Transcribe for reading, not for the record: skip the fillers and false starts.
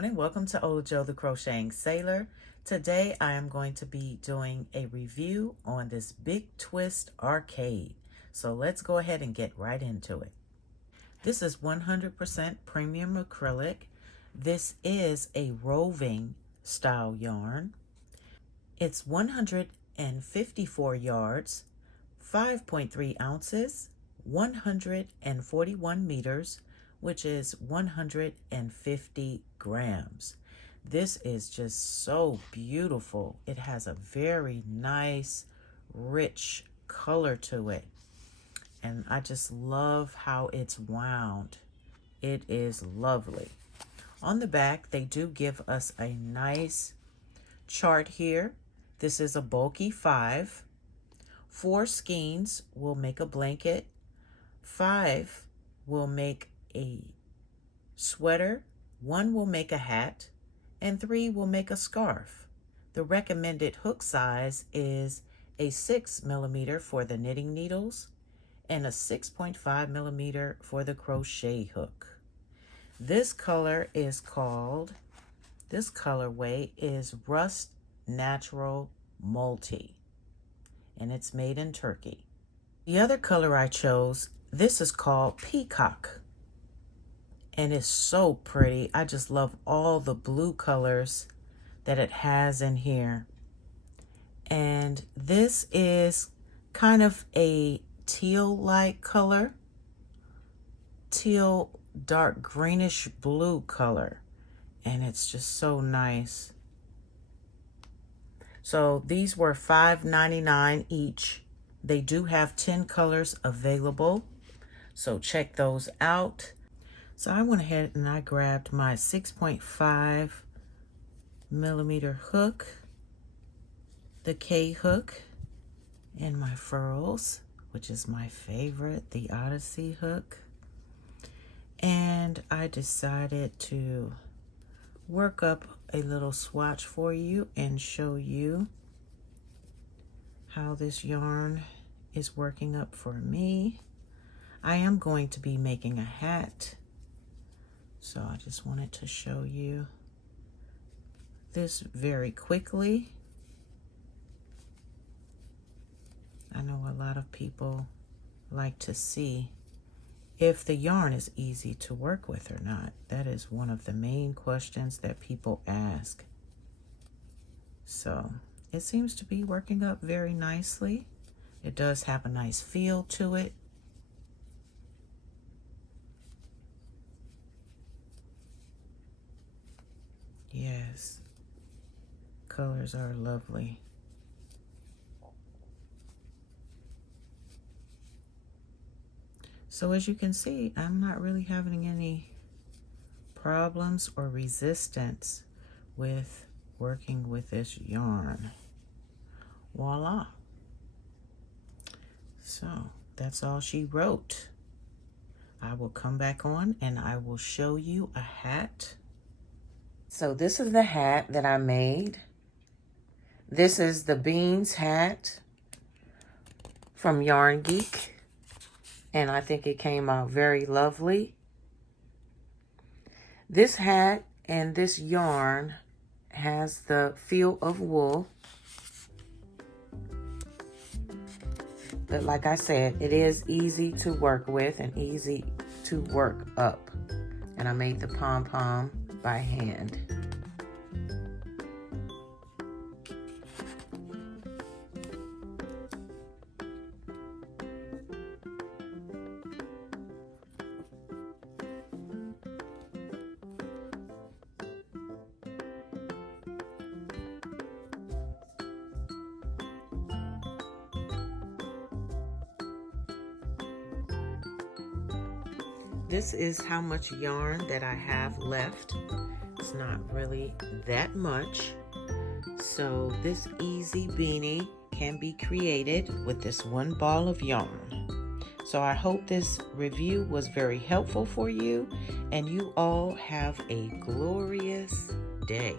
everyone, and welcome to Ola Jo the Crocheting Sailor. Today I am going to be doing a review on this Big Twist Arcade. So let's go ahead and get right into it. This is 100% premium acrylic. This is a roving style yarn. It's 154 yards, 5.3 ounces, 141 meters, which is 150 grams. This is just so beautiful. It has a very nice, rich color to it. And I just love how it's wound. It is lovely. On the back, they do give us a nice chart here. This is a bulky 5. 4 skeins will make a blanket. 5 will make a sweater, 1 will make a hat, and 3 will make a scarf. The recommended hook size is a 6 millimeter for the knitting needles and a 6.5 millimeter for the crochet hook. This color is called, this colorway is Rust Natural Multi, and it's made in Turkey. The other color I chose, this is called Peacock. And it's so pretty. I just love all the blue colors that it has in here. And this is kind of a teal-like color. Teal, dark greenish blue color. And it's just so nice. So these were $5.99 each. They do have 10 colors available. So check those out. So I went ahead and I grabbed my 6.5 millimeter hook, the K hook, and my FURLS, which is my favorite, the Odyssey hook. And I decided to work up a little swatch for you and show you how this yarn is working up for me. I am going to be making a hat. So I just wanted to show you this very quickly. I know a lot of people like to see if the yarn is easy to work with or not. That is one of the main questions that people ask. So it seems to be working up very nicely. It does have a nice feel to it. Yes, colors are lovely. So as you can see, I'm not really having any problems or resistance with working with this yarn. Voila. So that's all she wrote. I will come back on and I will show you a hat. So this is the hat that I made. This is the beans hat from Yarn Geek. And I think it came out very lovely. This hat and this yarn has the feel of wool. But like I said, it is easy to work with and easy to work up. And I made the pom-pom by hand. This is how much yarn that I have left. It's not really that much. So this easy beanie can be created with this one ball of yarn. So I hope this review was very helpful for you and you all have a glorious day.